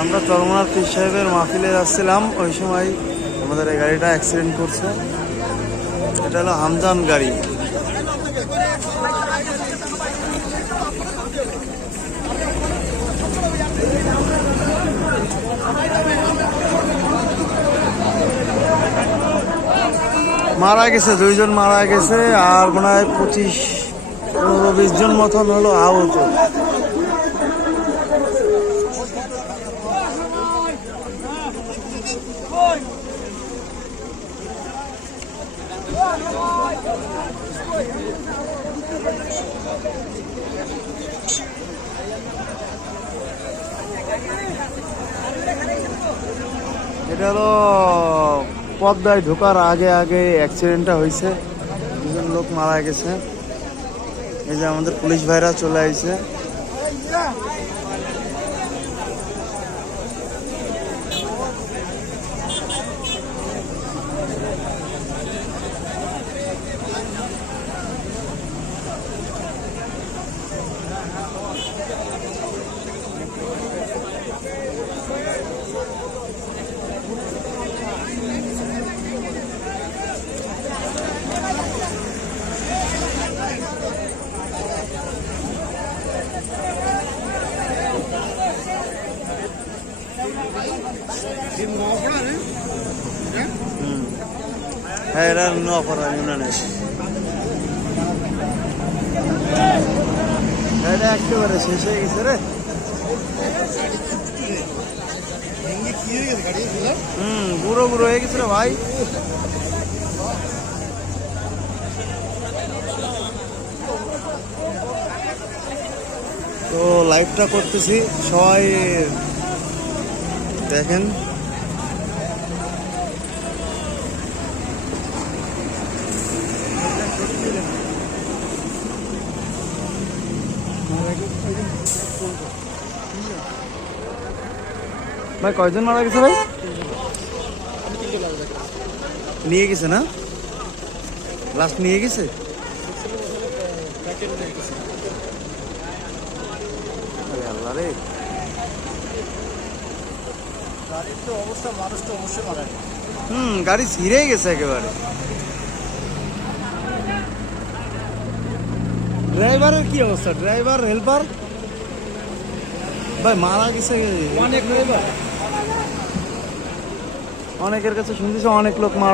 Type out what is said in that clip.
আমরা চরমনার পীর সাহেবের মাহফিলে যাচ্ছিলাম, ওই সময় আমাদের এই গাড়িটা অ্যাক্সিডেন্ট করছে। এটা হলো হামজান গাড়ি। মারা গেছে, 2 জন মারা গেছে, আর মনে হয় 25-20 জন মতন হলো আহত। এটা হলো পদ্মায় ঢোকার আগে আগে অ্যাক্সিডেন্টটা হয়েছে, 2 জন লোক মারা গেছে। এই যে আমাদের পুলিশ ভাইরা চলে আসছে। হ্যাঁ, এটা নোয়াপাড়া ইউনিয়নে। এটা একেবারে শেষ হয়ে গেছে রে। বুড়ো বুড়ো হয়ে গেছে রে ভাই। তো লাইভটা করতেছি, সবাই দেখেন। ভাই কয়জন মারা গেছে ভাই? নিয়ে গেছে না, লাস্ট নিয়ে গেছে। আল্লাহ রে, গাড়ির তো অবস্থা, মানুষ তো অবশ্যই মারা গেছে। গাড়ি ছিঁড়েই গেছে একেবারে। ড্রাইভারের কি অবস্থা? ড্রাইভার, হেল্পার ভাই মারা গেছে অনেক। ড্রাইভার অনেকের কাছে শুনতেছি অনেক লোক মারা